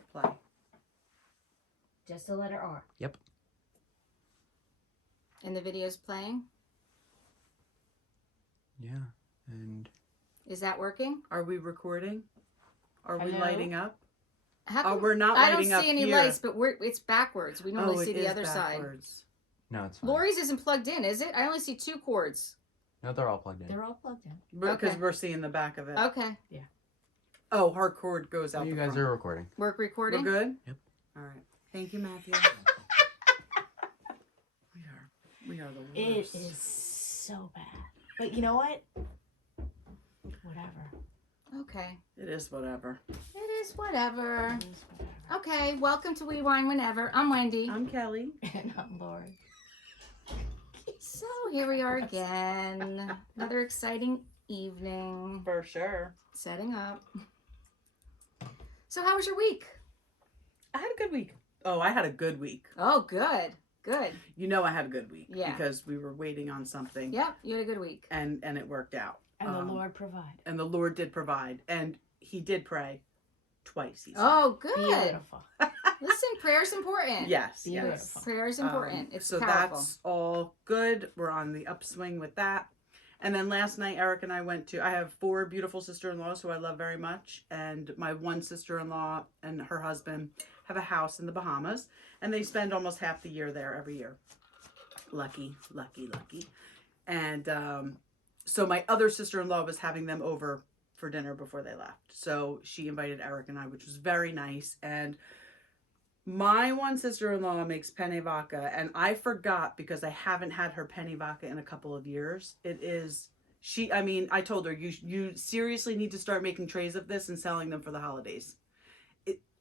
Click play. Just the letter R. Yep. And the video's playing? Yeah. And Is that working? Are we recording? Are we Hello? lighting up? How Oh, come- we're not I don't lighting up see any here. lights, but it's backwards. We normally Oh, see it the is other side. backwards. no, it's fine. Lori's isn't plugged in, is it? I only see 2 cords. No, they're all plugged in. They're all plugged in. Because Okay. we're seeing the back of it. Okay. Oh, her cord goes out you the guys front. are recording. Work We're recording? good? Yep. All right. Thank you, Matthew. we are the It worst. is so bad. But you know what? Whatever. Okay. It is whatever. It is whatever. It is whatever. Okay, welcome to We Wine Whenever. I'm Wendy. I'm Kelly. And I'm Lori. So here we are again. Another exciting evening. For sure. Setting up. So how was your week? I had a good week. Oh, I had a good week. Oh, good. Good. You know I had a good week. Yeah. Because we were waiting on something. Yep, you had a good week. And it worked out. And the Lord provide. And the Lord did provide. And he did pray twice. He said. Oh, good. Beautiful. Listen, prayer's important. Yes. Beautiful. Yes. Prayer is important. It's so powerful. that's all good. We're on the upswing with that. And then last night, Eric and I I have 4 beautiful sister-in-laws who I love very much. And my one sister-in-law and her husband have a house in the Bahamas. And they spend almost half the year there every year. Lucky, lucky, lucky. And so my other sister-in-law was having them over for dinner before they left. So she invited Eric and I, which was very nice. And my one sister-in-law makes penne vodka, and I forgot because I haven't had her penne vodka in a couple of years. I told her, you seriously need to start making trays of this and selling them for the holidays.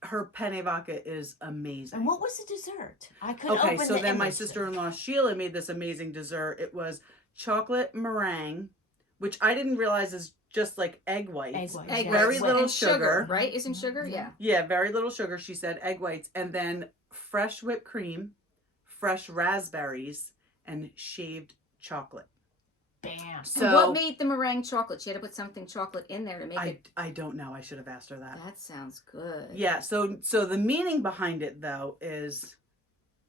Her penne vodka is amazing. And what was the dessert? I could Okay, open so the then my image. sister-in-law Sheila made this amazing dessert. It was chocolate meringue, which I didn't realize is just like egg whites. Egg whites. Egg yeah. Very whites little and sugar. right? Isn't sugar? Yeah. Yeah, very little sugar. She said egg whites, and then fresh whipped cream, fresh raspberries, and shaved chocolate. Bam. So And what made the meringue chocolate? She had to put something chocolate in there to make it. I don't know. I should have asked her that. That sounds good. Yeah. So the meaning behind it though is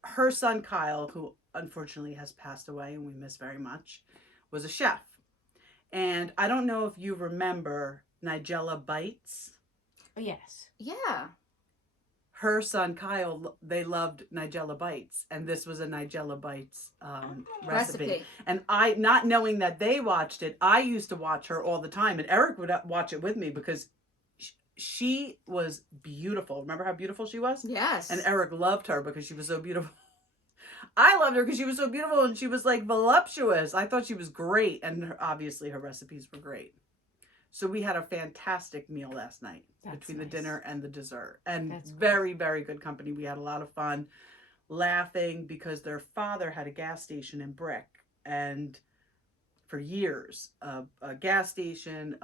her son Kyle, who unfortunately has passed away and we miss very much, was a chef. And I don't know if you remember Nigella Bites. Oh, yes. Yeah. Her son Kyle, they loved Nigella Bites, and this was a Nigella Bites recipe. And I, not knowing that they watched it, I used to watch her all the time, and Eric would watch it with me because she was beautiful. Remember how beautiful she was? Yes. And Eric loved her because she was so beautiful. I loved her because she was so beautiful and she was like voluptuous. I thought she was great, and obviously her recipes were great. So we had a fantastic meal last night. That's Between nice. the dinner and the dessert. And That's very, very good company. We had a lot of fun laughing because their father had a gas station in Brick. And for years, a gas station,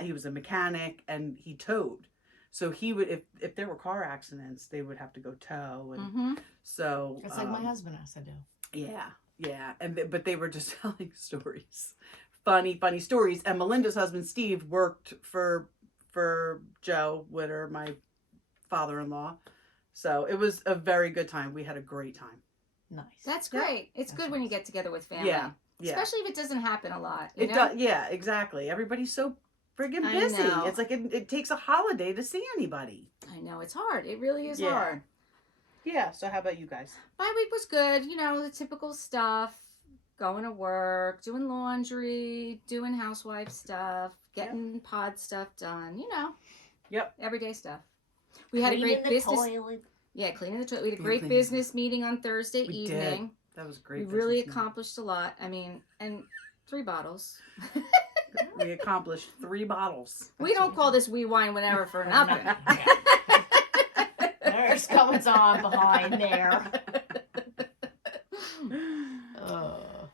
he was a mechanic, and he towed. So he would, if there were car accidents, they would have to go tow. And so It's like my husband has to do. yeah. But they were just telling stories. Funny stories. And Melinda's husband, Steve, worked for Joe Witter, my father-in-law. So it was a very good time. We had a great time. Nice. That's great. It's That's good when you nice. get together with family. Yeah. Especially if it doesn't happen a lot. You It know? does. Yeah, exactly. Everybody's so friggin' I busy. know. It's like it takes a holiday to see anybody. I know. It's hard. It really is Yeah. hard. Yeah. So how about you guys? My week was good. You know, the typical stuff. Going to work, doing laundry, doing housewife stuff, getting pod stuff done. You know. Yep. Everyday stuff. We had a great business. Toilet. Yeah, cleaning the toilet. We had a Yeah, great cleaning the business meeting on Thursday We evening. did. That was great. We really business meeting. accomplished a lot. I mean, and 3 bottles. We accomplished 3 bottles. We don't call this We Wine Whenever for nothing. There's goings on behind there.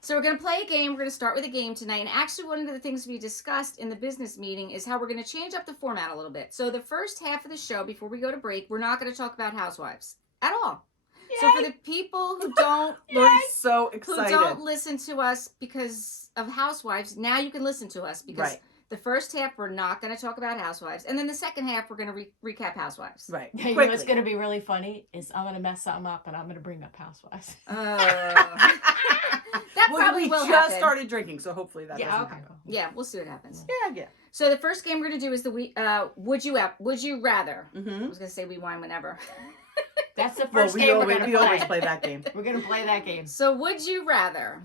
So we're going to play a game. We're going to start with a game tonight. And actually, one of the things we discussed in the business meeting is how we're going to change up the format a little bit. So the first half of the show, before we go to break, we're not going to talk about Housewives at all. So for the people who don't Lori's so excited. listen to us because of Housewives, now you can listen to us because Right. The first half, we're not going to talk about Housewives. And then the second half, we're going to recap Housewives. Right. You know Quickly. what's going to be really funny is I'm going to mess something up and I'm going to bring up Housewives. That probably we will just happen. started drinking, so hopefully that Yeah, doesn't okay. happen. Yeah, we'll see what happens. Yeah. So the first game we're going to do is the would you rather. I Mm-hmm. was going to say we wine whenever. That's the Well, first we game we're always, going we to always play. play that game. We're going to play that game. So would you rather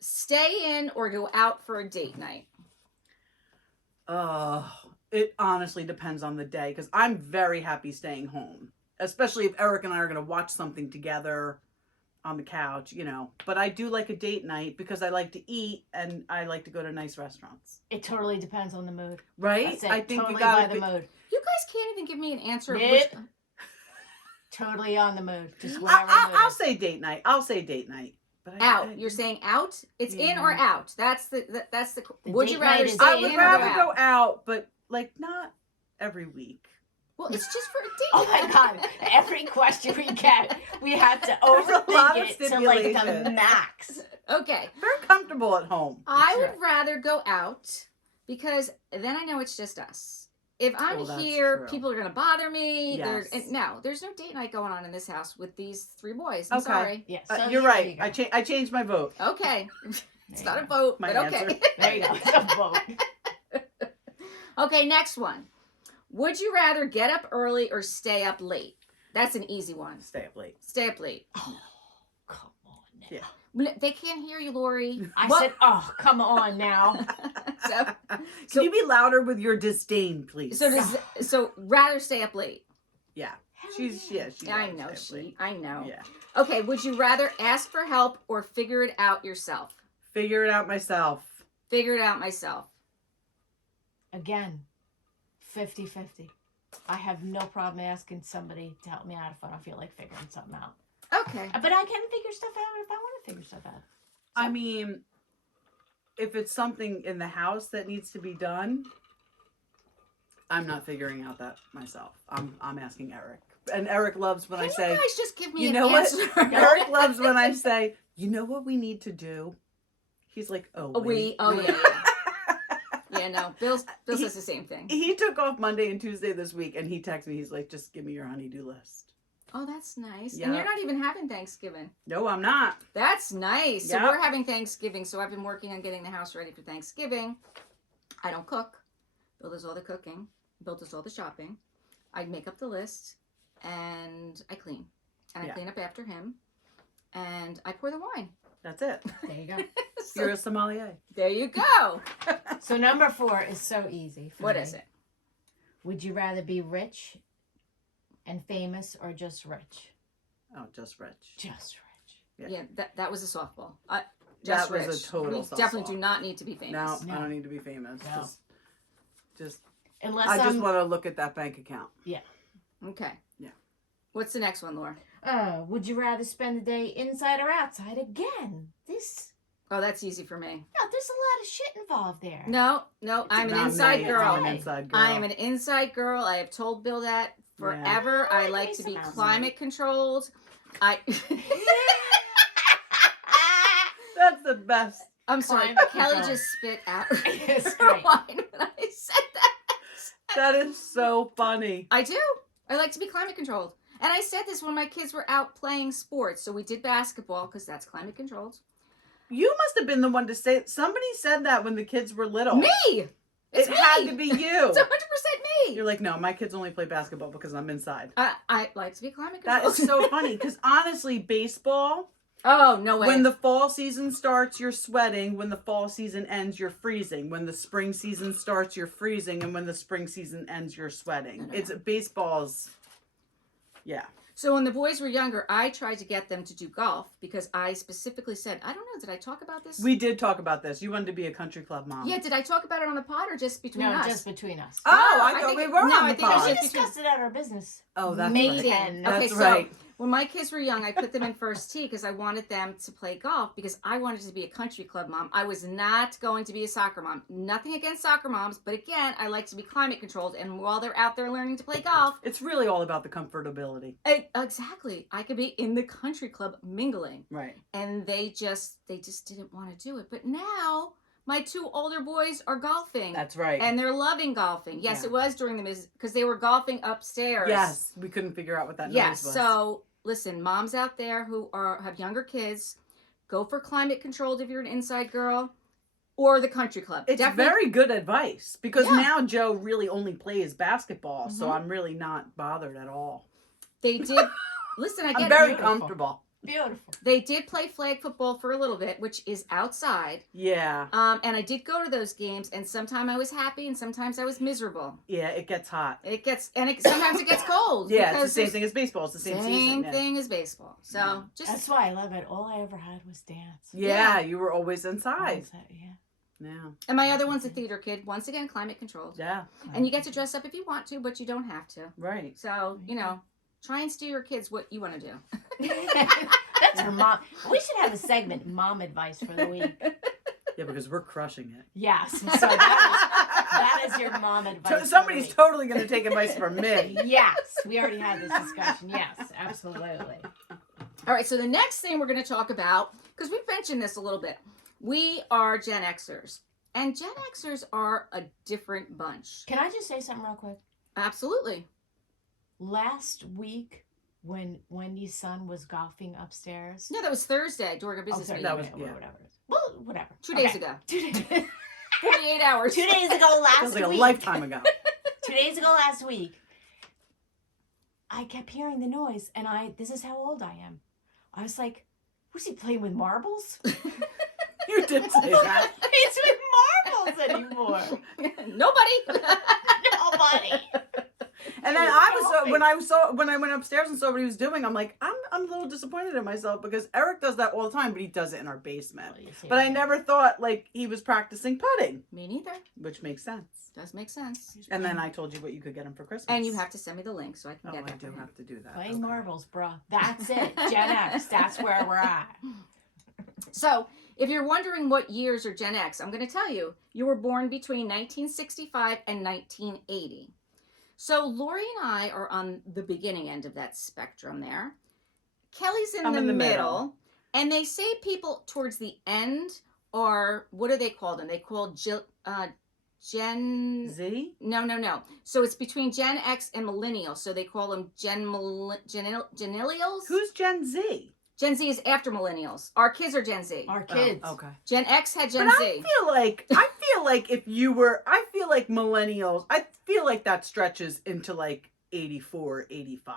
stay in or go out for a date night? It honestly depends on the day because I'm very happy staying home, especially if Eric and I are going to watch something together on the couch, you know. But I do like a date night because I like to eat and I like to go to nice restaurants. It totally depends on the mood. Right? That's it. I think totally you got by the mood. You guys can't even give me an answer of Nope. which. Totally on the mood. Just whatever the mood I'll is. say date night. I'll say date night. But Out. You're saying out? It's in or out. That's the. The Would date you rather night is stay I in would in or rather or go out? out, but like not every week. Well, it's just for a date. Oh my god! Every question we get, we have to There's a lot overthink of it to like the stipulation. max. Okay. Very comfortable at home. I That's would rather go out because then I know it's just us. If I'm Oh, that's here, true. people are going to bother me. Yes. There's no date night going on in this house with these three boys. I'm Okay. sorry. Yeah, You're there right. you go. I changed my vote. Okay. There It's you not a go. vote, My but okay. answer. There you go. It's a vote. Okay, next one. Would you rather get up early or stay up late? That's an easy one. Stay up late. Stay up late. Oh, come on now. Yeah. They can't hear you, Lori. I What? said, oh, come on now. So, Can you be louder with your disdain, please? so rather stay up late. yeah. Hell She's yeah. I rather know stay up late. I know. Yeah. Okay, would you rather ask for help or figure it out yourself? Figure it out myself. Figure it out myself. Again, 50-50. I have no problem asking somebody to help me out if I don't feel like figuring something out. Okay. But I can figure stuff out if I want to figure stuff out. I mean, if it's something in the house that needs to be done, I'm not figuring out that myself. I'm asking Eric. And Eric loves when I Can say, you guys just give me you an know what? answer? Eric loves when I say, you know what we need to do? He's like, oh, wait. Yeah. Yeah, no. Bill says the same thing. He took off Monday and Tuesday this week, and he texted me. He's like, just give me your honey-do list. Oh, that's nice. Yeah. And you're not even having Thanksgiving. No, I'm not. That's nice. So Yep. we're having Thanksgiving. So I've been working on getting the house ready for Thanksgiving. I don't cook. Bill does all the cooking. Bill does all the shopping. I make up the list, and I clean. And I Yeah. clean up after him. And I pour the wine. That's it. There you go. So, You're a sommelier. there you go. So number 4 is so easy. For What me. is it? Would you rather be rich and famous or just rich? Oh, just rich. Just rich. Yeah. Yeah, that was a softball. That Just was a rich. total We definitely softball. do not need to be famous. No, No. I don't need to be famous. No. Just Unless I just I'm, want to look at that bank account. Okay. Yeah. What's the next one, Laura? would you rather spend the day inside or outside? Again, Oh, that's easy for me. there's a lot of shit involved there. No, I'm an Not inside me. girl. I'm an inside girl. I am an inside girl. I have told Bill that forever. Yeah. I Oh, like nice to be house. climate controlled. That's the best. I'm sorry, Climate Kelly control. just spit out It's her great. wine when I said that. That is so funny. I do. I like to be climate controlled. And I said this when my kids were out playing sports. So we did basketball because that's climate controlled. You must have been the one to say. Somebody said that when the kids were little. Me! It's it me! had to be you. It's 100% me! You're like, no, my kids only play basketball because I'm inside. I like to be climate That controlled. is so funny because honestly, baseball, Oh, no way. when the fall season starts, you're sweating. When the fall season ends, you're freezing. When the spring season starts, you're freezing. And when the spring season ends, you're sweating. No. It's baseball's, yeah. So when the boys were younger, I tried to get them to do golf because I specifically said, I don't know, did I talk about this? We did talk about this. You wanted to be a country club mom. Yeah, did I talk about it on the pod or just between No, us? just between us. Oh, I I thought think we it- were no, on I the think it was pod. We just discussed it at our business. Oh, that's meeting. right. Okay, That's so right. when my kids were young, I put them in first tee because I wanted them to play golf because I wanted to be a country club mom. I was not going to be a soccer mom. Nothing against soccer moms, but again, I like to be climate controlled. And while they're out there learning to play golf, It's really all about the comfortability. exactly, I could be in the country club mingling. Right. And they just didn't want to do it. But now my 2 older boys are golfing. That's right. And they're loving golfing. Yes, Yeah. it was during the because they were golfing upstairs. Yes, we couldn't figure out what that Yes. noise was. So listen, moms out there who have younger kids, go for climate controlled if you're an inside girl, or the country club. It's Definitely. very good advice because Yeah. now Joe really only plays basketball, so Mhm. I'm really not bothered at all. They did. Listen, I get I'm very beautiful. comfortable. Beautiful. They did play flag football for a little bit, which is outside. Yeah. And I did go to those games, and sometimes I was happy, and sometimes I was miserable. Yeah, it gets hot. Sometimes it gets cold. Yeah, it's because the same there's thing as baseball. It's the same same season. Yeah. thing as baseball. So Yeah. just That's why I love it. All I ever had was dance. Yeah, you were always inside. Yeah. Yeah. and my other one's a theater kid. Once again, climate controlled. Yeah. And you get to dress up if you want to, but you don't have to. Right. So try and steer your kids what you want to do. That's for mom. We should have a segment, mom advice for the week. Yeah, because we're crushing it. Yes. So that is your mom advice. for the Somebody's week. totally going to take advice from me. Yes, we already had this discussion. Yes, absolutely. All right, so the next thing we're going to talk about, because we've mentioned this a little bit, we are Gen Xers. And Gen Xers are a different bunch. Can I just say something real quick? Absolutely. Last week, when Wendy's son was golfing upstairs. No, that was Thursday during a business sorry, meeting. that was- yeah. whatever. Well, whatever. 2 days Okay. ago. 2 days. 48 hours. 2 days ago last Feels like a week. lifetime ago. 2 days ago last week, I kept hearing the noise, and this is how old I am. I was like, was he playing with marbles? You did say that. It's with marbles anymore. Nobody. Nobody. And then when I went upstairs and saw what he was doing, I'm like, I'm a little disappointed in myself because Eric does that all the time, but he does it in our basement. But I never thought like he was practicing putting, Me neither. which makes sense. Does make sense. And then I told you what you could get him for Christmas. And you have to send me the link so I can Oh, get I that. do for him. have to do that. Playing Okay. marbles, bruh. That's it. Gen X. That's where we're at. So, if you're wondering what years are Gen X, I'm going to tell you. You were born between 1965 and 1980. So, Lori and I are on the beginning end of that spectrum there. Kelly's in the middle. And they say people towards the end are, what do they call them? They call Gen... Z? No. So, it's between Gen X and Millennials. So, they call them Genillials? Who's Gen Z? Gen Z is after Millennials. Our kids are Gen Z. Our kids. Oh, okay. Gen X had Gen But Z. I feel like if you were, I feel like millennials, I feel like that stretches into like 84, 85.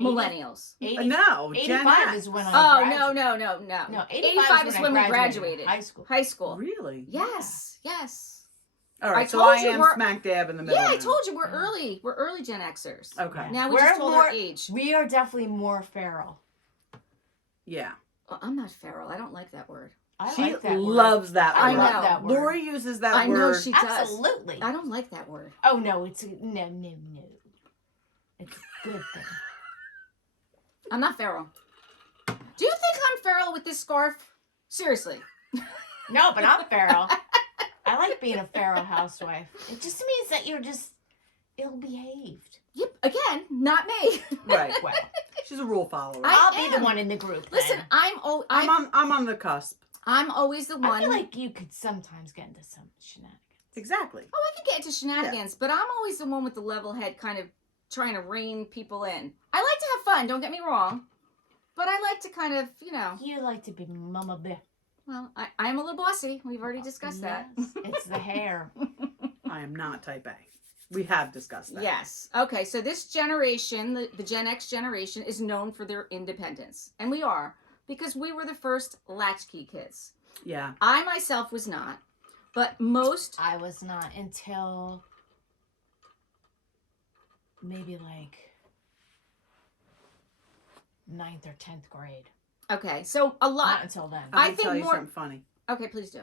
Millennials. 80, No, Gen 85 X. is when I Oh, graduated. no. No, 85 is when we graduated. High school. High school. Really? Yes. All right, I so told I you am we're- smack dab in the middle. Yeah, I now. told you we're Yeah. early. We're early Gen Xers. Okay. Yeah. Now we We're just told more- our age. We are definitely more feral. Yeah. Well, I'm not feral. I don't like that word. I She like that word. loves that I word. know. love that word. Lori uses that I word. know she does. Absolutely. I don't like that word. Oh, no. It's no. It's a good thing. I'm not feral. Do you think I'm feral with this scarf? Seriously. No, but I'm feral. I like being a feral housewife. It just means that you're just ill-behaved. Yep. Again, not me. Right. Well, She's a rule follower. I I'll be the am. one in the group. Listen, then. I'm on the cusp. I'm always the one. I feel like you could sometimes get into some shenanigans. Exactly. Oh, I can get into shenanigans, but I'm always the one with the level head kind of trying to rein people in. I like to have fun, don't get me wrong. But I like to kind of, You like to be mama bear. well, I'm a little bossy. We've already discussed that. Yes, it's the hair. I am not type A. We have discussed that. Yes. Okay, so this generation, the Gen X generation, is known for their independence. And we are, because we were the first Latchkey Kids. Yeah. I myself was not, but most... I was not until maybe like 9th or 10th grade. Okay, so a lot... Not until then. I I can think tell you more- something funny. Okay, please do.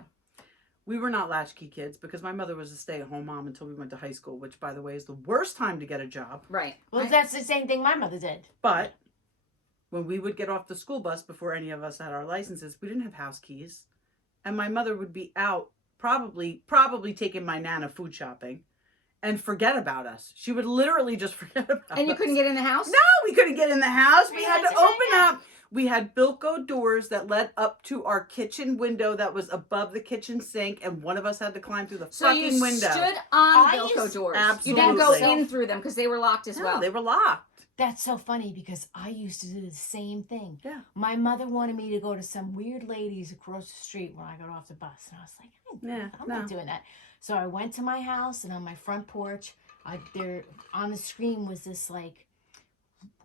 We were not latchkey kids because my mother was a stay-at-home mom until we went to high school, which, by the way, is the worst time to get a job. Right. Well, that's the same thing my mother did. But when we would get off the school bus before any of us had our licenses, we didn't have house keys. And my mother would be out probably taking my Nana food shopping and forget about us. She would literally just forget about us. And you couldn't get in the house? No, we couldn't get in the house. We had to open up. We had Bilko doors that led up to our kitchen window that was above the kitchen sink, and one of us had to climb through the So fucking you window. stood on I the Bilko used- doors. Absolutely. You didn't go in through them because they were locked as No, well. they were locked. That's so funny because I used to do the same thing. Yeah. My mother wanted me to go to some weird ladies across the street when I got off the bus. And I was like, I'm not doing that. So I went to my house, and on my front porch, there on the screen was this like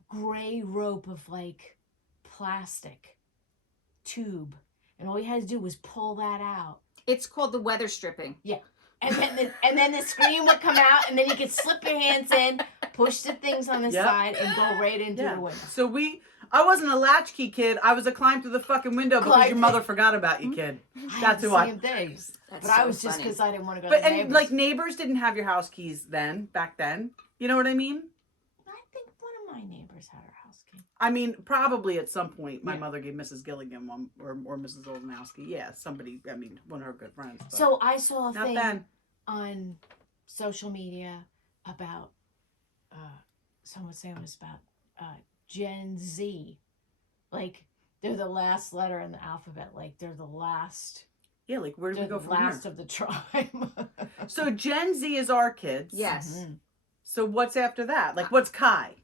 gray rope of like plastic tube. And all you had to do was pull that out. It's called the weather stripping. And then the screen would come out, and then you could slip your hands in, push the things on the side, and go right into the window. So I wasn't a latchkey kid. I was a climb through the fucking window because your mother forgot about you, kid. That's who I. Same things. That's But I so was just funny. because I didn't want to go But to the and neighbors. like neighbors didn't have your house keys back then. You know what I mean? I think one of my neighbors had her house key. I mean, probably at some point my Yeah. mother gave Mrs. Gilligan one or Mrs. Oldenowski. Yeah, somebody. I mean, one of her good friends. But So I saw a not thing then. on social media about someone saying it was about Gen Z. Like they're the last letter in the alphabet. Like they're the last. Yeah, like where do we They're go the from here? last of the tribe. So Gen Z is our kids. Yes. Mhm. So what's after that? Like what's Kai?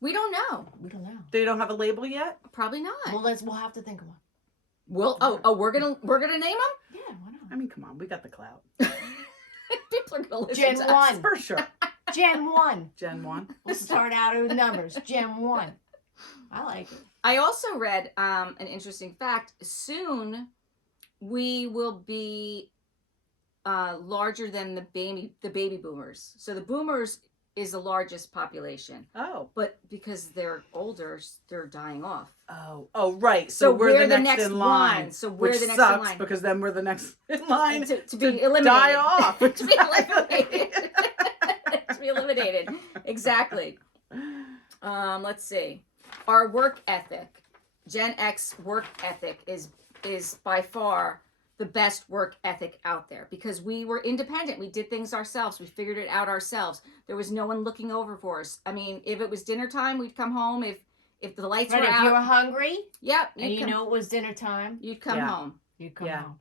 We don't know. We don't know. They don't have a label yet? Probably not. We'll have to think of one. We're gonna name them. Yeah, why I not? mean, come on, we got the clout. People are gonna listen Gen to 1. us. For sure. Gen 1. Gen 1. We'll start out with numbers. Gen 1. I like it. I also read an interesting fact. Soon, we will be larger than the baby boomers. So the boomers is the largest population, Oh. but because they're older, they're dying off. Oh, right. So we're the next in line. one. So we're Which the next sucks in line because then we're the next in line to be to eliminated. die off. To be eliminated. To be eliminated. Exactly. Let's see. Our work ethic, Gen X work ethic is by far the best work ethic out there because we were independent. We did things ourselves. We figured it out ourselves. There was no one looking over for us. I mean, if it was dinner time, we'd come home. If the lights were If out, you were hungry yep, and you know it was dinner time, you'd come Yeah. home. you'd come home.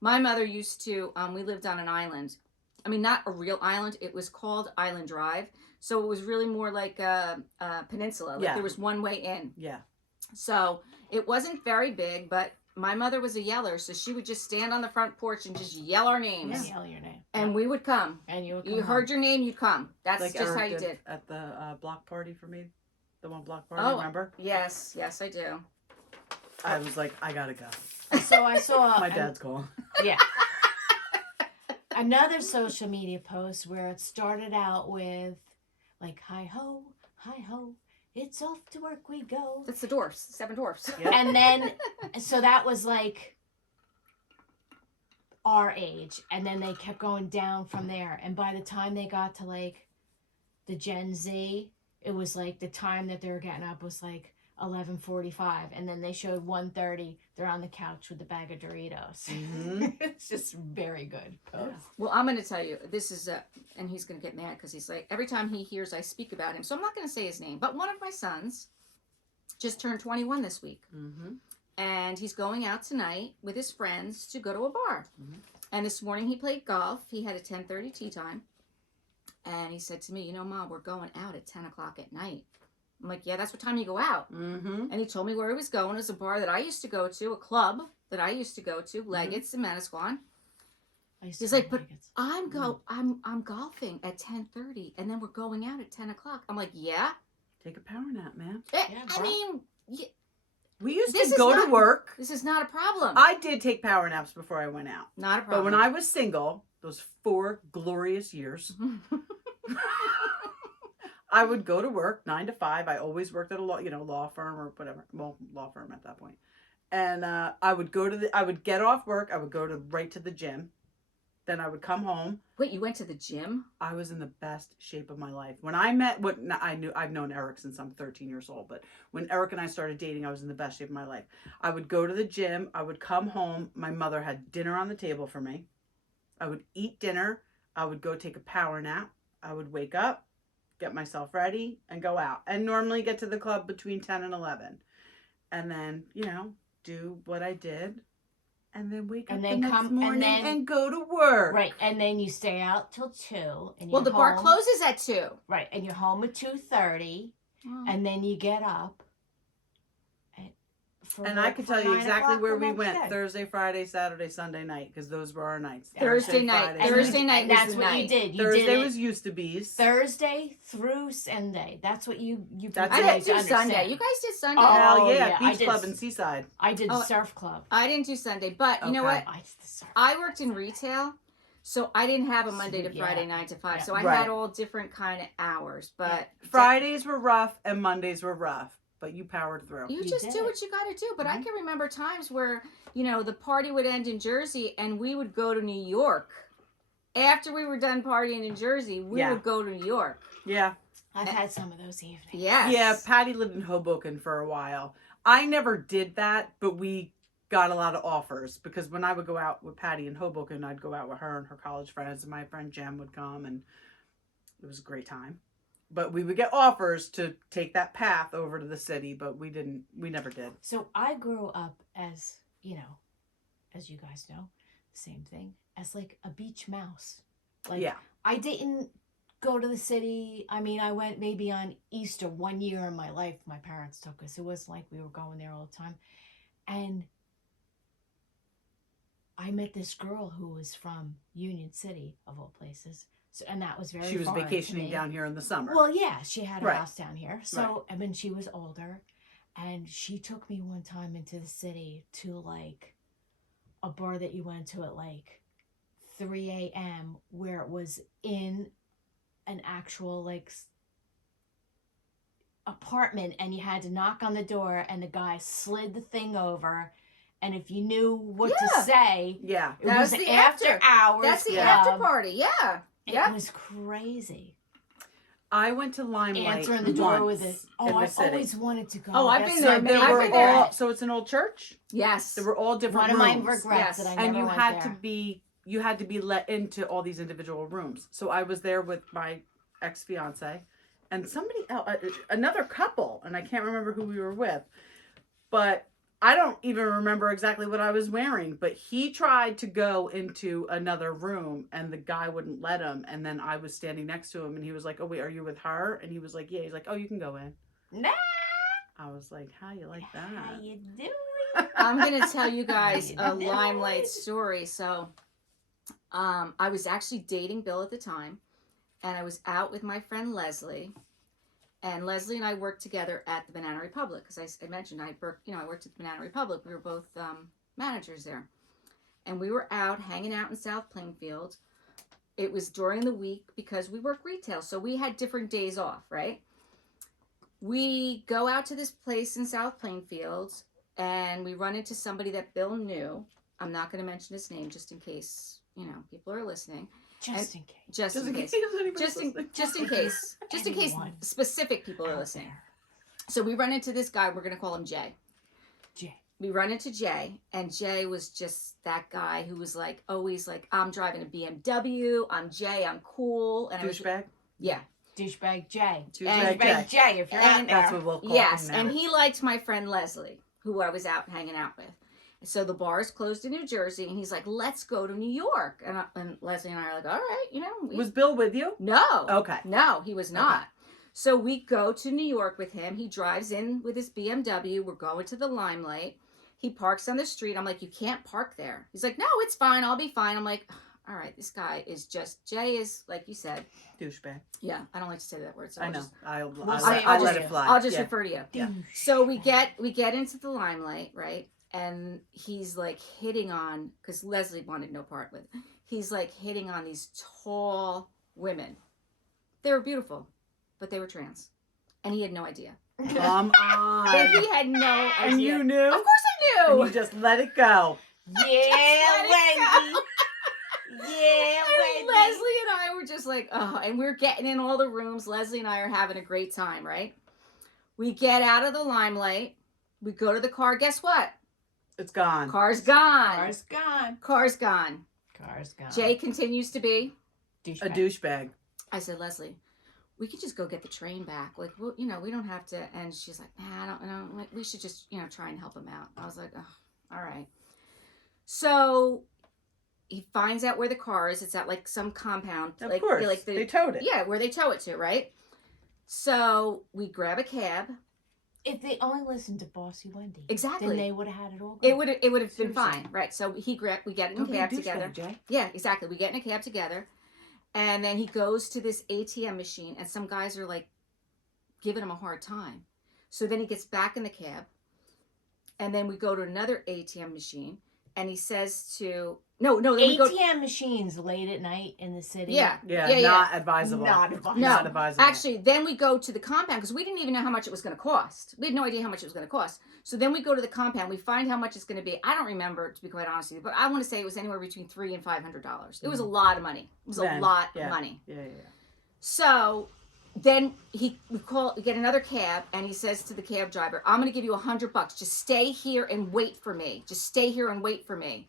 My mother used to, we lived on an island. I mean, not a real island. It was called Island Drive. So it was really more like a peninsula. Like there was one way in. Yeah. So it wasn't very big, but my mother was a yeller. So she would just stand on the front porch and just yell our names. And yell your name. And we would come. And you would come You home. heard your name, you'd come. That's Like just Eric how you did. at the block party for me. The one block party, Oh. remember? Yes, I do. I was like, I gotta go. So I saw My dad's calling. Yeah. Another social media post where it started out with like hi ho, it's off to work we go. That's the dwarfs, 7 dwarfs. Yep. And then so that was like our age, and then they kept going down from there, and by the time they got to like the Gen Z, it was like the time that they were getting up was like 11:45, and then they showed 1:30. They're on the couch with a bag of Doritos. Mhm. It's just very good. Yeah. Well, I'm going to tell you, this is, and he's going to get mad because he's like, every time he hears I speak about him, so I'm not going to say his name, but one of my sons just turned 21 this week. Mm-hmm. And he's going out tonight with his friends to go to a bar. Mhm. And this morning he played golf. He had a 10:30 tea time. And he said to me, Mom, we're going out at 10 o'clock at night. I'm like, yeah, that's what time you go out. Mm-hmm. And he told me where he was going. It was a bar that I used to go to, a club that I used to go to, Leggett's in Manasquan. He's like, but I'm golfing at 10:30, and then we're going out at 10 o'clock. I'm like, yeah. Take a power nap, man. Yeah, I bro. mean, We used This to is go not- to work. this is not a problem. I did take power naps before I went out. Not a But problem. when I was single, those 4 glorious years, I would go to work 9 to 5. I always worked at a law firm or whatever. Well, law firm at that point. And I would get off work. I would go right to the gym. Then I would come home. Wait, you went to the gym? I was in the best shape of my life. When I met, I've known Eric since I'm 13 years old, but when Eric and I started dating, I was in the best shape of my life. I would go to the gym. I would come home. My mother had dinner on the table for me. I would eat dinner. I would go take a power nap. I would wake up, get myself ready, and go out. And normally get to the club between 10 and 11. and then, do what I did. And then wake up And the then next come- and morning then- and go to work. Right, and then you stay out till 2. And Well, you're the bar home- closes at 2. Right, and you're home at 2:30, Oh. and then you get up. And I can tell you exactly where we went Thursday. Thursday, Friday, Saturday, Sunday night, because those were our nights. Thursday night. Friday, And Thursday you- night and was that's the what night. you did. You Thursday did it was used to be's. Thursday through Sunday. That's what you That's I it. didn't need to do understand. Sunday. You guys did Sunday? Oh, Hell yeah, yeah, I Beach did Club and Seaside. I did Oh, the surf club. I didn't do Sunday, but you know Okay. what? I did the surf. I worked in retail, so I didn't have a Monday to Yeah. Friday 9 to 5. Yeah. So I Right. had all different kind of hours. But Fridays were rough and Mondays were rough, but you powered through. you You just did do it. what you got to do. But I Mhm. can remember times where, the party would end in Jersey and we would go to New York. After we were done partying in Jersey, we Yeah. would go to New York. Yeah. I've had some of those evenings. Yes. Yeah, Patty lived in Hoboken for a while. I never did that, but we got a lot of offers because when I would go out with Patty in Hoboken, I'd go out with her and her college friends, and my friend Jem would come, and it was a great time. But we would get offers to take that path over to the city, but we never did. So I grew up as, as you guys know, same thing, as like a beach mouse. Like Yeah. I didn't go to the city. I mean, I went maybe on Easter 1 year in my life. My parents took us. It wasn't like we were going there all the time. And I met this girl who was from Union City, of all places. So, and that was very She was foreign to vacationing me. down here in the summer. Well, yeah, she had a Right. house down here. So, and when she was older, and she took me one time into the city to like a bar that you went to at like 3 a.m. where it was in an actual like apartment, and you had to knock on the door, and the guy slid the thing over. And if you knew what to Yeah. say, Yeah. it That was was the after after. hours. That's the Yeah. after club. party. Yeah. It Yeah. was crazy. I went to Limelight Answering the door once with it. in Oh, the I've city. always wanted to go. Oh, I've That's been So there. there I've were been there. all. So it's an old church. Yes. There were all different one of my rooms. regrets Yes. that I And never you went had there. to be let into all these individual rooms. So I was there with my ex-fiance and somebody else, another couple, and I can't remember who we were with, but I don't even remember exactly what I was wearing, but he tried to go into another room and the guy wouldn't let him, and then I was standing next to him and he was like, "Oh wait, are you with her?" And he was like, "Yeah." He's like, "Oh, you can go in." Nah. I was like, "How you like How that?" you doing? I'm going to tell you guys How a you Limelight doing? story. So, I was actually dating Bill at the time, and I was out with my friend Leslie. And Leslie and I worked together at the Banana Republic because I mentioned I worked at the Banana Republic. We were both managers there, and we were out hanging out in South Plainfield. It was during the week because we work retail, so we had different days off, right? We go out to this place in South Plainfield, and we run into somebody that Bill knew. I'm not going to mention his name just in case people are listening. Just in case. Just in case. anybody's Just in listening. just in case. Just in case Anyone specific people are out listening. there. So we run into this guy. We're going to call him Jay. Jay. We run into Jay, and Jay was just that guy who was like always like, I'm driving a BMW. I'm Jay. I'm cool. And I was, Douchebag. yeah. Douchebag Jay. Douchebag Douchebag Jay. Jay, if you're And out there. That's what we'll call Yes, him now. and he liked my friend Leslie, who I was out hanging out with. So the bar's closed in New Jersey, and he's like, "Let's go to New York." And Leslie and I are like, "All right, Was Bill with you? no, Okay. no, he was not." Okay. So we go to New York with him. He drives in with his BMW. We're going to the Limelight. He parks on the street. I'm like, "You can't park there." He's like, "No, it's fine. I'll be fine." I'm like, "All right, this guy is just Jay is like you said." Douchebag. Yeah, I don't like to say that word, so I I'll know. just, I'll say it let for it you. fly. I'll just Yeah. refer to you. Yeah. So we get into the Limelight, right? And he's like hitting on, because Leslie wanted no part with it. He's like hitting on these tall women. They were beautiful, but they were trans, and he had no idea. Come And he on. had no idea. And you knew? Of course I And knew. you just let it go. Yeah, let it Wendy. Yeah, And Wendy. Leslie and I were just like, oh, and we're getting in all the rooms. Leslie and I are having a great time, right? We get out of the Limelight. We go to the car. Guess what? It's gone. Car's gone. Car's gone. Car's gone. Car's gone. Jay continues to be. A douchebag. I said, Leslie, we could just go get the train back. Like, well, you know, we don't have to. And she's like, nah, I don't know. Like, we should just, you know, try and help him out. I was like, oh, all right. So he finds out where the car is. It's at like some compound. Of like, course, like they towed it. Yeah, where they tow it to, right? So we grab a cab. If they only listened to Bossy Wendy, Exactly, then they would have had it all. It would have been Seriously. fine, right? So we get in a cab together. Jay. Yeah, exactly. We get in a cab together, and then he goes to this ATM machine, and some guys are like giving him a hard time. So then he gets back in the cab, and then we go to another ATM machine, and he says to then we go. ATM machines late at night in the city. Yeah, Not advisable. Not advisable. No, Not advisable. Actually, then we go to the compound because we didn't even know how much it was going to cost. We had no idea how much it was going to cost. So then we go to the compound. We find how much it's going to be. I don't remember, to be quite honest with you, but I want to say it was anywhere between $300 and $500. It was a lot of money. It was a lot of money. Yeah. So then we get another cab, and he says to the cab driver, "I'm going to give you $100. Just stay here and wait for me. Just stay here and wait for me."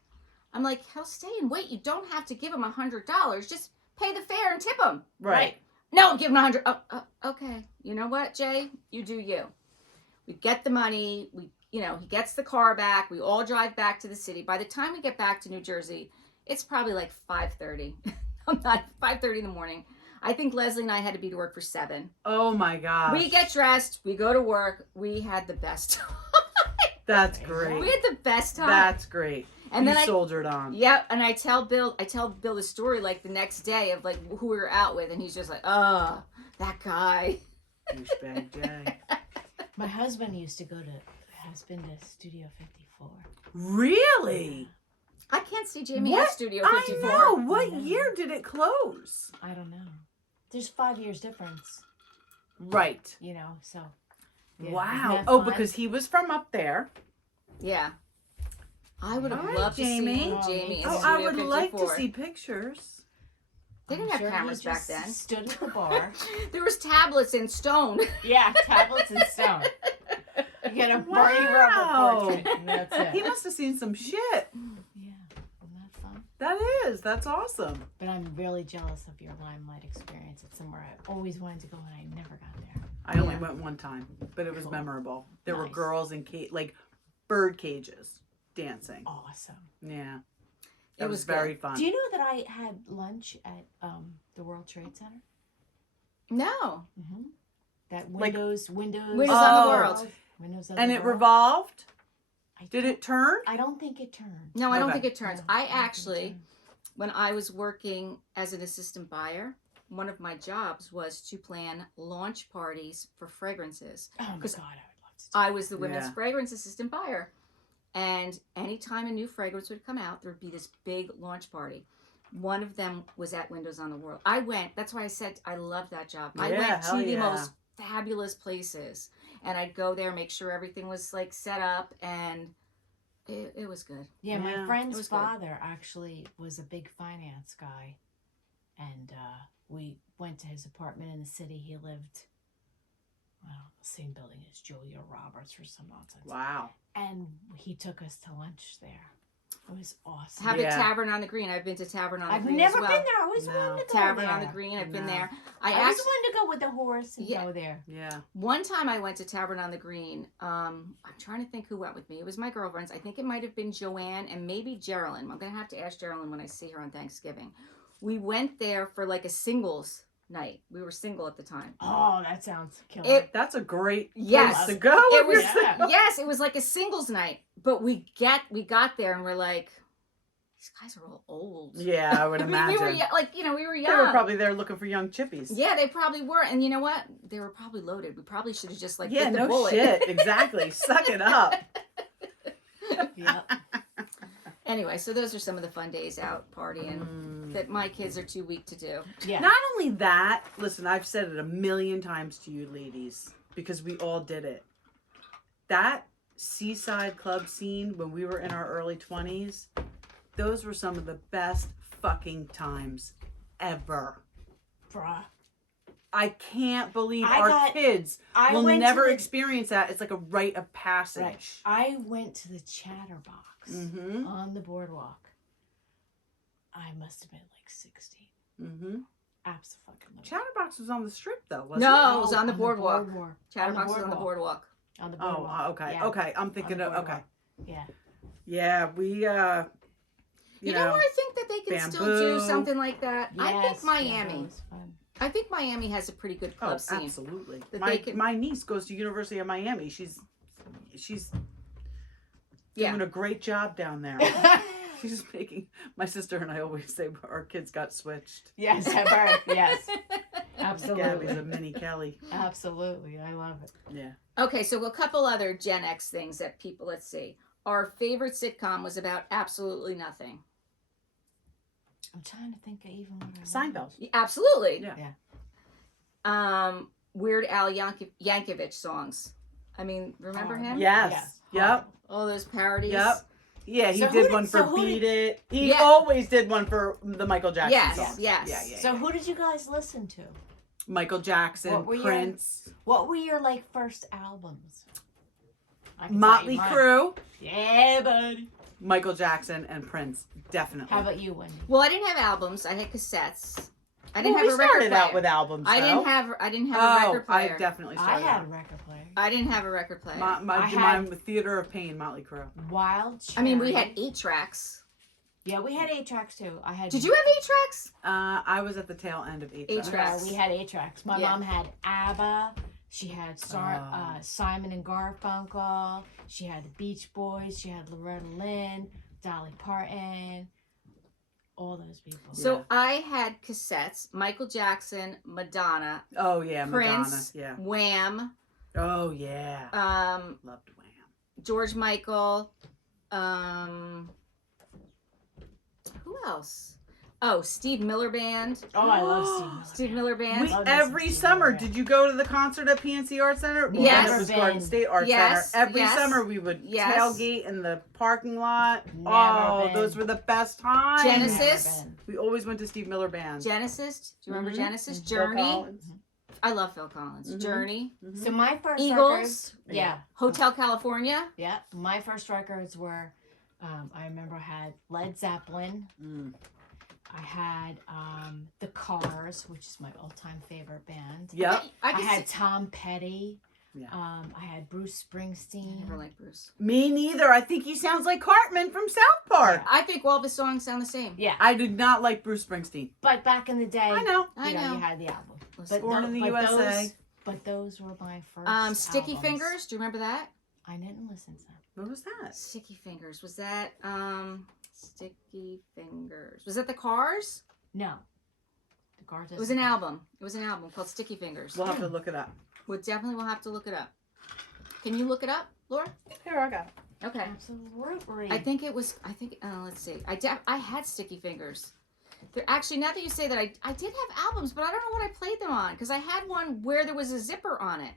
I'm like, he'll stay and wait. You don't have to give him $100. Just pay the fare and tip him. Right. No, give him $100. Oh, okay. You know what, Jay? You do you. We get the money. He gets the car back. We all drive back to the city. By the time we get back to New Jersey, it's probably like 5:30. 5:30 in the morning. I think Leslie and I had to be to work for 7. Oh my gosh. We get dressed. We go to work. We had the best time. That's great. We had the best time. That's great. And you then soldiered on. Yep, and I tell Bill the story like the next day of like who we were out with, and he's just like, "Oh, that guy." Douchebag Jay. My husband used to has been to Studio 54. Really? I can't see Jamie at Studio 54. I know. What year did it close? I don't know. There's 5 years difference. Right. You know, so. Yeah, Wow. isn't that Oh, fun? because he was from up there. Yeah. I would have All right, loved Jamie. to see Jamie in Oh, Studio I would 54. like to see pictures. They didn't I'm have sure cameras he back just then. Stood at the bar. There was tablets in stone. Yeah, tablets and stone. You get a Barney Rubble portrait, and that's it. He must have seen some shit. Yeah, isn't that fun? That is. That's awesome. But I'm really jealous of your Limelight experience. It's somewhere I always wanted to go, and I never got there. I only went one time, but it was memorable. There were Nice. girls in like bird cages dancing. Awesome. Yeah. It That was was very fun. Do you know that I had lunch at the World Trade Center? No. Mm-hmm. That Like- Windows Windows on the World. Windows on And the it World. revolved? I Did don't- it turn? I don't think it turned. No, I don't Okay. think it turns. No, I don't think it actually, turned. when I was working as an assistant buyer, one of my jobs was to plan launch parties for fragrances. Oh my 'Cause God, I would love to. I was the women's Yeah. fragrance assistant buyer. And anytime a new fragrance would come out, there would be this big launch party. One of them was at Windows on the World. I went, that's why I said I love that job. I Yeah, went to hell the yeah. most fabulous places. And I'd go there, make sure everything was like set up, and it was good. Yeah, Yeah, my it friend's was good. father actually was a big finance guy, and we went to his apartment in the city. He lived, I don't know, the same building as Julia Roberts or some nonsense. Wow. And he took us to lunch there. It was awesome. How about Yeah. Tavern on the Green? I've been to Tavern on the I've Green never as well. been there. I always No. wanted to go Tavern there. on the Green. I've been No. there. I always wanted to go with the horse and Yeah. go there. Yeah. One time I went to Tavern on the Green. I'm trying to think who went with me. It was my girlfriends. I think it might have been Joanne and maybe Geraldine. I'm going to have to ask Geraldine when I see her on Thanksgiving. We went there for like a singles night. We were single at the time. Oh, that sounds killer. That's a great Yes. place to go. It if was you're single. yes, it was like a singles night. But we got there and we're like, these guys are all old. Yeah, I would I mean, imagine. we were we were They young. were probably there looking for young chippies. Yeah, they probably were. And you know what? They were probably loaded. We probably should have just like Yeah, bit the no bullet. shit. Exactly. Suck it up. Yep. Anyway, so those are some of the fun days out partying that my kids are too weak to do. Yeah. Not only that, listen, I've said it a million times to you ladies because we all did it. That seaside club scene when we were in our early 20s, those were some of the best fucking times ever. Bruh. I can't believe I our got- kids I will went never to the- experience that. It's like a rite of passage. Right. I went to the Chatterbox Mm-hmm. on the boardwalk. I must have been like 16. Mm-hmm. Absolutely. Chatterbox was on the Strip though, wasn't No, it? it was on the boardwalk. boardwalk. Chatterbox was on the boardwalk. On the Oh, boardwalk. okay, Yeah. okay. I'm thinking On of the okay. boardwalk. Yeah. Yeah, we You know where I think that they can still do Bamboo. something like that? I think Yes, Miami. Bamboo was fun. I think Miami has a pretty good Oh, club scene. absolutely. That My they can- my niece goes to University of Miami. She's doing a great job down there. She's making. My sister and I always say our kids got switched. Yes, Hepburn. Yes. Gabby's Absolutely. a mini Kelly. Absolutely. I love it. Yeah. Okay, so a couple other Gen X things that people, let's see. Our favorite sitcom was about absolutely nothing. I'm trying to think of even what I Seinfeld. Absolutely. Yeah. Weird Al Yankovic songs. I mean, remember Horrible. him? Yes. Yes. Yep. All those parodies. Yep. Yeah, he So who did did- one so for who Beat did- It. He Yeah. always did one for the Michael Jackson Yes, songs. yes. Yeah. So who did you guys listen to? Michael Jackson, What were your- Prince, What were your like first albums? I can tell Motley you mine. Crue, Yeah, buddy. Michael Jackson, and Prince. Definitely. How about you, Wendy? Well, I didn't have albums. I had cassettes. I didn't Well, have we a record started player. out with albums. I though. didn't have a record player. I definitely I started had a out. record player. I didn't have a record player. My I had- Theater of Pain, Motley Crue. Wild Cherry. I mean, we had 8 tracks. Yeah, we had 8 tracks too. I had. Did you have 8 tracks? I was at the tail end of 8 Eight tracks. tracks. Yeah, we had 8 tracks. My Yeah. mom had ABBA. She had Oh. Simon and Garfunkel. She had the Beach Boys. She had Loretta Lynn, Dolly Parton, all those people. So Yeah. I had cassettes. Michael Jackson, Madonna, Oh yeah, Madonna. Prince, Yeah. Wham, Oh yeah. Loved Wham. George Michael, who else? Oh, Steve Miller Band. Oh, I love Steve Miller. Steve Miller Band. Love me some Every Steve summer, Miller. did you go to the concert at PNC Art Center? Well, Yes. then it was Never Garden been. State Art Yes, Center. Every yes, summer we would yes. tailgate in the parking lot. Never been. Those were the best times. Genesis. Never been. We always went to Steve Miller Band. Genesis. Do you remember Mhm. Genesis? Phil Journey. Collins. I love Phil Collins. Mhm. Journey. Mhm. So my first Eagles. records, yeah, Hotel California. yeah, my first records were, I remember I had Led Zeppelin. Mm. I had the Cars, which is my all-time favorite band. Yep. I I can had see- Tom Petty. Yeah. I had Bruce I Springsteen. never liked Bruce. Me neither. I think he sounds like Cartman from South Park. I think all of his songs sound the same. Yeah, I did not like Bruce Springsteen. but back in the day, I know. I you know, know. you had the album. Listen. Born in the USA. Those were my first. Sticky albums. Fingers. Do you remember that? I didn't listen to them. What was that? Sticky Fingers. Was that Sticky Fingers? Was that the Cars? No, the Cars. It was an album. It was an album called Sticky Fingers. We'll have to look it up. We definitely will have to look it up. Can you look it up, Laura? Here, I got it. Okay. Absolutely. I think it was. Let's see. I had Sticky Fingers. There actually, now that you say that, I did have albums, but I don't know what I played them on because I had one where there was a zipper on it.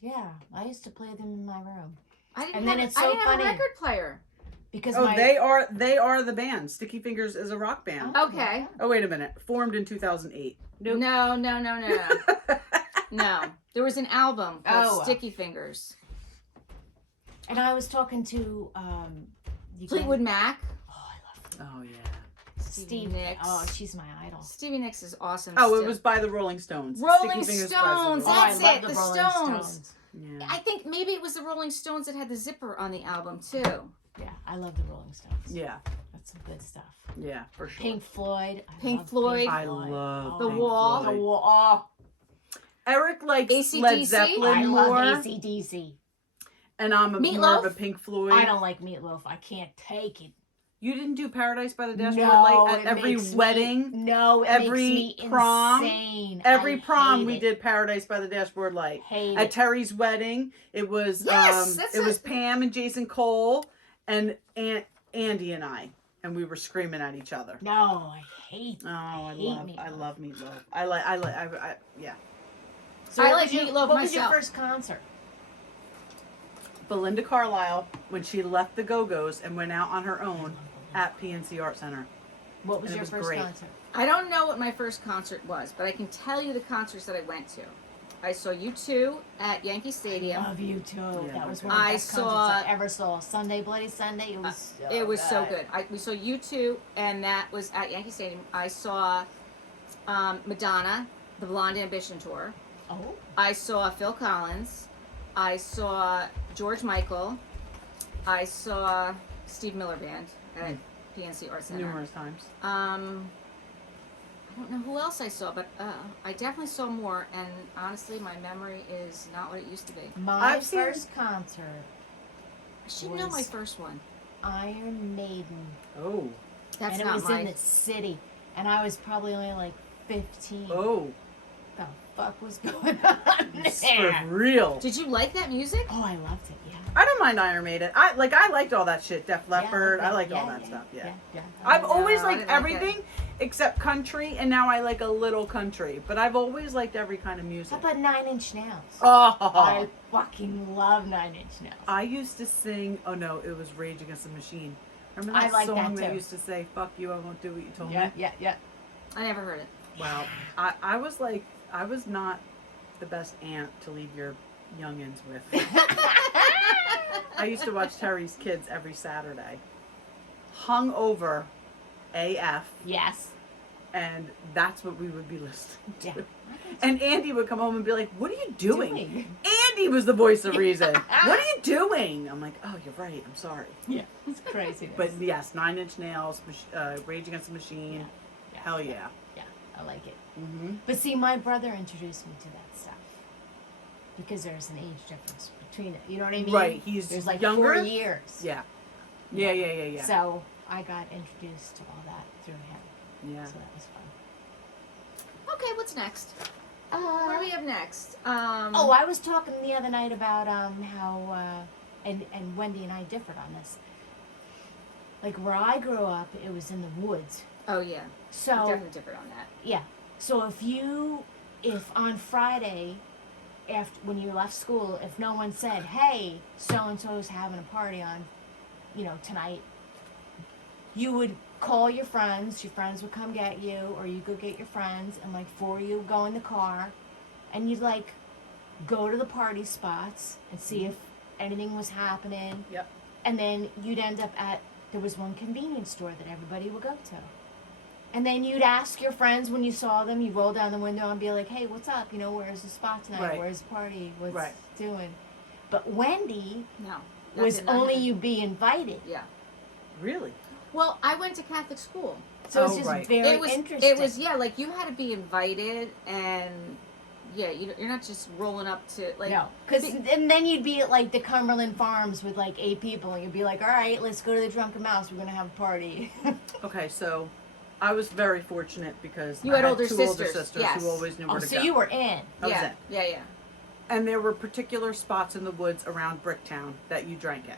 Yeah, I used to play them in my room I didn't. And then have, it's I so didn't have funny. a record player. because Oh, my they are the band. Sticky Fingers is a rock band. Okay. Oh, wait a minute. Formed in 2008. Nope. No. No. There was an album called Oh. Sticky Fingers. And I was talking to you Fleetwood guys- Mac. Oh, I love Oh, yeah. Stevie Nicks. Oh, she's my idol. Stevie Nicks is awesome. Oh, it still. was by the Rolling Stones. Rolling Sticky Fingers Stones, by that's the I it, love the Rolling Stones. Yeah. I think maybe it was the Rolling Stones that had the zipper on the album too. Yeah, I love the Rolling Stones. Yeah. That's some good stuff. Yeah, for sure. Pink Floyd. Pink love Floyd. I love The Pink Wall. Floyd. The Wall. Eric likes AC/DC? Led Zeppelin I more, love AC/DC. and I'm more of Meatloaf? a Pink Floyd. I don't like Meatloaf. I can't take it. You didn't do Paradise by the Dashboard No, Light at it every makes me- wedding? No, it every makes me prom, insane. Every I prom hate we it. did Paradise by the Dashboard Light. Hate At it. Terry's wedding, it was Yes, that's it was a- Pam and Jason Cole and Andy and and we were screaming at each other. No, I hate. Oh, I hate love Meatloaf. Meatloaf. I yeah. So I what like was your- Meatloaf What was your myself. first concert? Belinda Carlisle when she left the Go-Go's and went out on her own at PNC Art Center. What was And it your was first great. concert? I don't know what my first concert was, but I can tell you the concerts that I went to. I saw U2 at Yankee Stadium. Love you too. Yeah, That was okay. one of the I best saw- concerts I ever saw. Sunday, Bloody Sunday. It was. It was so good. We saw U2, and that was at Yankee Stadium. I saw Madonna, the Blonde Ambition tour. Oh. I saw Phil Collins. I saw George Michael. I saw Steve Miller Band at PNC Art Center. Numerous times. I don't know who else I saw, but I definitely saw more. And honestly, my memory is not what it used to be. My I've seen- first concert, I should know my Was- first one. Iron Maiden. Oh. That's and it not was my. in the city. And I was probably only like 15. Oh. The fuck was going on It's there? for real. Did you like that music? Oh, I loved it, yeah. I don't mind Iron Maiden. I liked all that shit. Def Leppard. I liked all yeah, that stuff. Yeah. yeah. I've always No, I liked didn't like everything except country, and now I like a little country. But I've always liked every kind of music. How about 9 Inch Nails? Oh, I fucking love 9 Inch Nails. I used to sing. Oh no, it was Rage Against the Machine. Remember I that like song that that too. used to say "Fuck you, I won't do what you told Yeah, me." yeah, yeah. I never heard it. Wow, I was like, I was not the best aunt to leave your youngins with. I used to watch Terry's Kids every Saturday, hung over AF, Yes. and that's what we would be listening to. Yeah. And Andy would come home and be like, "What are you doing?" Andy was the voice of reason. What are you doing? I'm like, "Oh, you're right. I'm sorry." Yeah, it's crazy. But yes, 9 Inch Nails, Rage Against the Machine. Yeah. Hell yeah. Yeah, I like it. Mm-hmm. But see, my brother introduced me to that stuff. Because there's an age difference between it. You know what I mean? Right. He's There's like younger. 4 years. Yeah. Yeah. So I got introduced to all that through him. Yeah. So that was fun. Okay, what's next? What do we have next? Oh, I was talking the other night about how and Wendy and I differed on this. Like where I grew up, it was in the woods. Oh yeah, So definitely different on that. yeah. So if on Friday, after when you left school, if no one said, "Hey, so and so's having a party on, tonight," you would call your friends. Your friends would come get you, or you go get your friends, and like 4 of you would go in the car, and you'd like go to the party spots and see if anything was happening. Yep. And then you'd end up there was one convenience store that everybody would go to. And then you'd ask your friends when you saw them, you'd roll down the window and be like, "Hey, what's up? Where's the spot tonight? Right. Where's the party? What's Right. doing?" But Wendy No, that was did not only happen. you be invited. Yeah. Really? Well, I went to Catholic school. So it's Oh, just right. very It was. interesting. It was like you had to be invited, and yeah, you're not just rolling up to like. No, and then you'd be at like the Cumberland Farms with like 8 people, and you'd be like, "All right, let's go to the Drunken Mouse. We're gonna have a party." Okay, so I was very fortunate because You I had had older two older sisters, sisters yes. who always knew where Oh, to so go. you were in. I was Yeah, in. yeah. And there were particular spots in the woods around Bricktown that you drank in.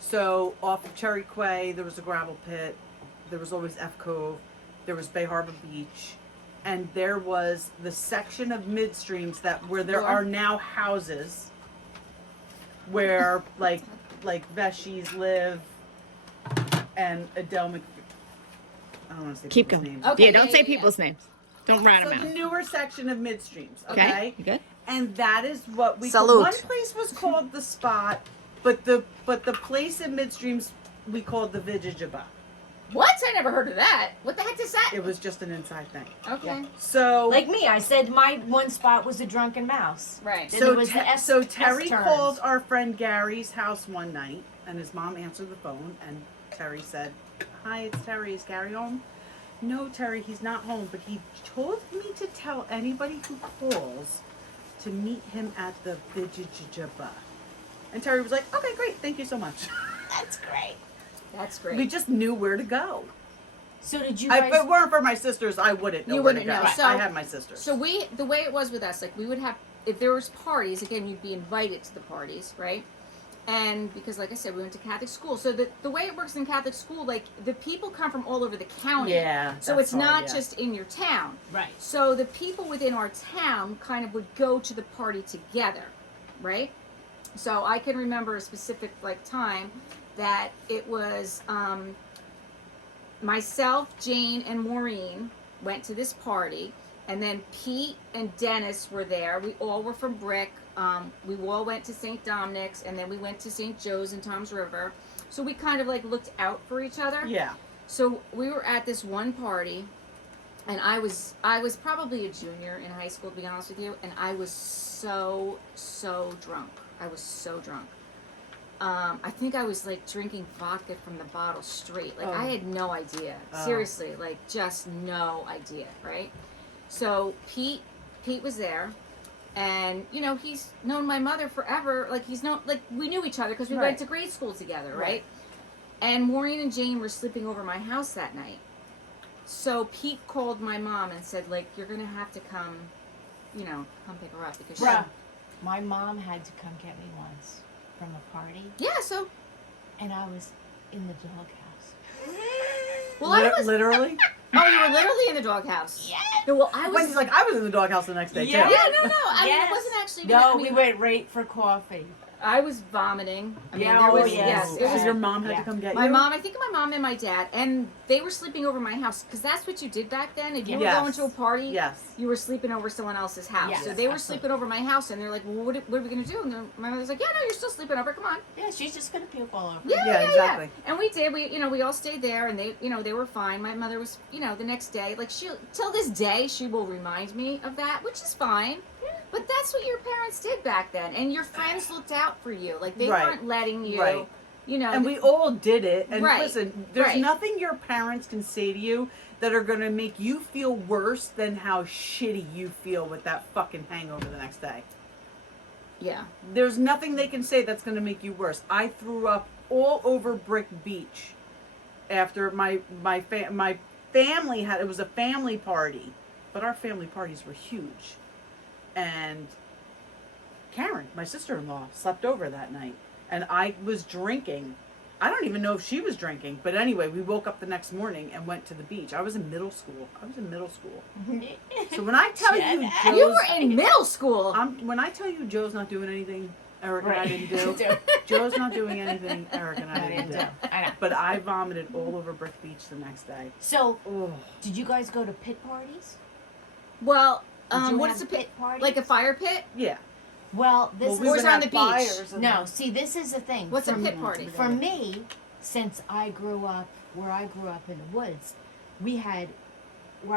So off of Cherry Quay, there was a gravel pit. There was always F Cove. There was Bay Harbor Beach. And there was the section of midstreams where there are now houses where like Veshies live and Adele Mc... I don't want to say Keep people's going. names. Okay, Yeah, don't say yeah. people's names. Don't rat So them the out. newer section of midstreams, Okay. okay? You good? And that is what we Salute. one place was called the Spot, but the place in midstreams we called the Vijijaba. What? I never heard of that. What the heck is that? It was just an inside thing. Okay. So Like me, I said my one spot was the Drunken Mouse. Right. Then so there was Te- the S- so Terry S-turns. called our friend Gary's house one night, and his mom answered the phone, and Terry said, "Hi, it's Terry. Is Gary home?" "No, Terry, he's not home, but he told me to tell anybody who calls to meet him at the Vijijaba." And Terry was like, "Okay, great. Thank you so much." That's great. That's great. We just knew where to go. So did you If guys? it weren't for my sisters, I wouldn't know You where wouldn't to go. know. So- I had my sisters. So the way it was with us, like we would have, if there was parties, again, you'd be invited to the parties, right? And because, like I said, we went to Catholic school. So the way it works in Catholic school, like the people come from all over the county. yeah. So that's it's not hard, yeah. just in your town. Right. So the people within our town kind of would go to the party together, right? So I can remember a specific like time that it was myself, Jane, and Maureen went to this party, and then Pete and Dennis were there. We all were from Brick. We all went to St. Dominic's, and then we went to St. Joe's in Toms River. So we kind of like looked out for each other. Yeah. So we were at this one party, and I was probably a junior in high school, to be honest with you, and I was so drunk. I was so drunk. I think I was like drinking vodka from the bottle straight. Like I had no idea. Seriously, like just no idea, right? So Pete was there, and you know he's known my mother forever. Like he's known, like we knew each other because we went to grade school together, right? And Maureen and Jane were sleeping over my house that night. So Pete called my mom and said, like, you're gonna have to come, you know, come pick her up because she. My mom had to come get me once from a party. Yeah. So. And I was in the doghouse. Well, I was literally. Oh, you were literally in the doghouse. Yes. No, well, I was. Wendy's like, I was in the doghouse the next day Yeah. too. Yeah, no. I mean, it wasn't actually. No, I mean, we went right for coffee. I was vomiting. I mean, Yeah, there was, oh, yes. It Because was your mom had to come get my you. mom. I think my mom and my dad, and they were sleeping over my house because that's what you did back then. If you were going to a party, you were sleeping over someone else's house. Yes, so they were sleeping over my house, and they're like, "Well, what are we gonna do?" And my mother's like, "Yeah, no, you're still sleeping over. Come on." Yeah, she's just gonna puke all over. Yeah, exactly. And we did. We all stayed there, and they were fine. My mother was, the next day, like till this day, she will remind me of that, which is fine. But that's what your parents did back then, and your friends looked out for you. Like they weren't letting you, And we all did it. And Right. listen, there's Right. nothing your parents can say to you that are going to make you feel worse than how shitty you feel with that fucking hangover the next day. Yeah. There's nothing they can say that's going to make you worse. I threw up all over Brick Beach after my family had, it was a family party, but our family parties were huge. And Karen, my sister-in-law, slept over that night. And I was drinking. I don't even know if she was drinking. But anyway, we woke up the next morning and went to the beach. I was in middle school. So when I tell you Joe's, You were in middle school. when I tell you Joe's not doing anything Eric and I didn't do. Joe's not doing anything Eric and I didn't do. I know. But I vomited all over Brick Beach the next day. So, Ugh. did you guys go to pit parties? Well, Did you what have is a pit? party? Like a fire pit? Yeah. Well, this we Or would is it on have the beach? fires and- No, see, this is the thing. What's a For pit me- party? For me, since I grew up where I grew up in the woods, where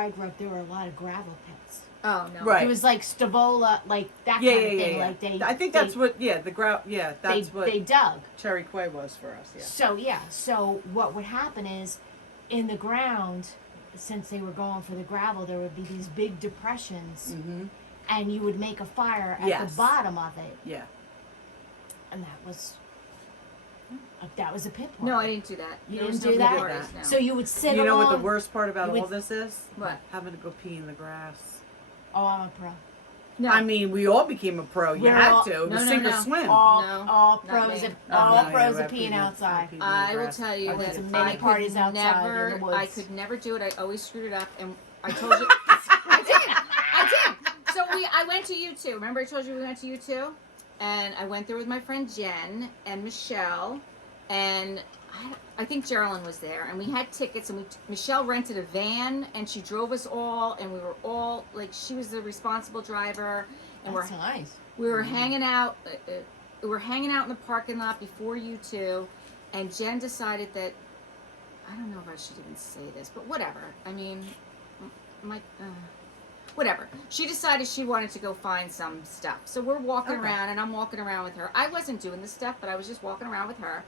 I grew up, there were a lot of gravel pits. Oh no. Right. It was like Stavola, like that kind of thing. Like I think that's what. Yeah, the grout. Yeah, that's what they dug. Cherry Quay was for us. Yeah. So what would happen is, in the ground, since they were going for the gravel, there would be these big depressions, Mm-hmm. and you would make a fire at Yes. the bottom of it, Yeah. and that was a pit party. No, I didn't do that. You There didn't was no do pit that? parties, no. So you would sit You know what the along- worst part about you all would- this is? What? Having to go pee in the grass. Oh, I'm a pro. No. I mean, we all became a pro. You We're had all- to. It was No, no, sink or no. swim. All not pros, me. all No, pros yeah, are peeing outside. I will tell you I went that to many I parties could outside in never, the woods. I could never do it. I always screwed it up, and I told you. I did. So I went to U2. Remember, I told you we went to U2, and I went there with my friend Jen and Michelle, and I think Geraldine was there, and we had tickets, and Michelle rented a van, and she drove us all, and we were all like, she was the responsible driver, and That's nice. we were hanging out. We were hanging out in the parking lot before U2, and Jen decided that, I don't know if I should even say this, but whatever. I mean, whatever. She decided she wanted to go find some stuff. So we're walking around, and I'm walking around with her. I wasn't doing the stuff, but I was just walking around with her.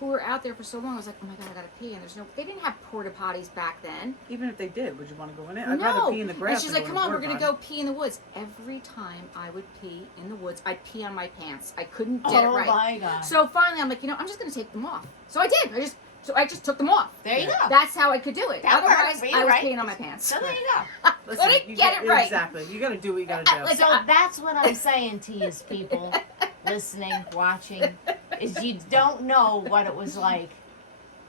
We were out there for so long. I was like, oh my God, I gotta pee. And they didn't have porta potties back then. Even if they did, would you want to go in it? I'd No. rather pee in the grass. And she's than like, go come in on, the we're going to porta go pee in the woods. Every time I would pee in the woods, I'd pee on my pants. I couldn't get it Oh right. my God. So finally, I'm like, I'm just going to take them off. So I did. I just took them off. There you go. That's how I could do it. That works Otherwise, for you, I was right? peeing on my pants. So there you go. Listen, Couldn't you get it right. Exactly. You got to do what you got to do. Like, So that's what I'm saying to you, people listening, watching, is you don't know what it was like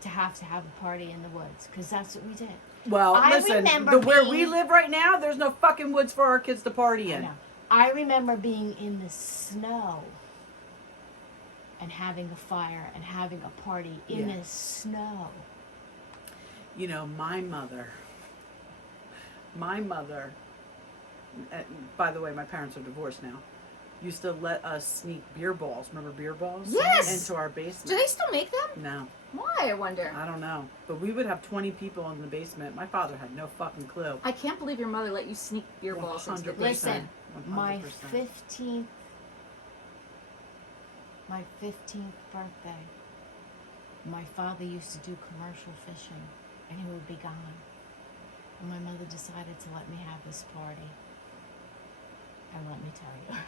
to have a party in the woods, because that's what we did. Well, I listen, remember where we being- live right now, there's no fucking woods for our kids to party I in. know. I remember being in the snow and having a fire and having a party in Yeah. the snow. You know, my mother, by the way, my parents are divorced now. used to let us sneak beer balls. Remember beer balls? Yes! Into our Do basement. they still make them? No, Why, I wonder? I don't know. But we would have 20 people in the basement. My father had no fucking clue. I can't believe your mother let you sneak beer balls into the 100%. basement. Listen, my 100%. 15th birthday, my father used to do commercial fishing, and he would be gone. And my mother decided to let me have this party. And let me tell you,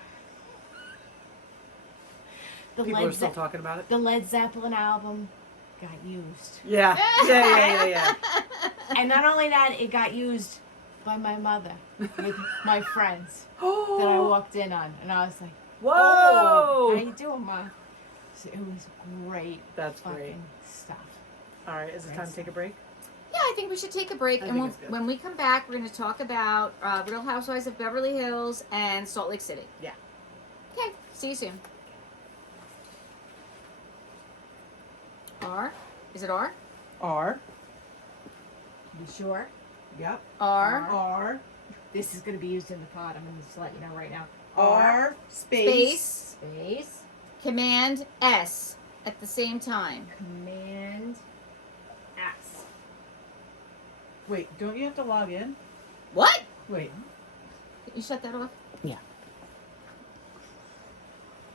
People are still talking about it? the Led Zeppelin album got used. Yeah. Yeah. And not only that, it got used by my mother with my friends that I walked in on, and I was like, Whoa! "Oh, how you doing, Ma?" So it was great. That's fucking great. stuff. All right, is it time to take a break? Yeah, I think we should take a break, I and think it's good. when we come back, we're going to talk about Real Housewives of Beverly Hills and Salt Lake City. Yeah. Okay, see you soon. R? Is it R? R. You sure? Yep. R. R. This is going to be used in the pod. I'm going to just let you know right now. R. Space. Space. Command S at the same time. Command S. Wait, don't you have to log in? What? Wait. You shut that off?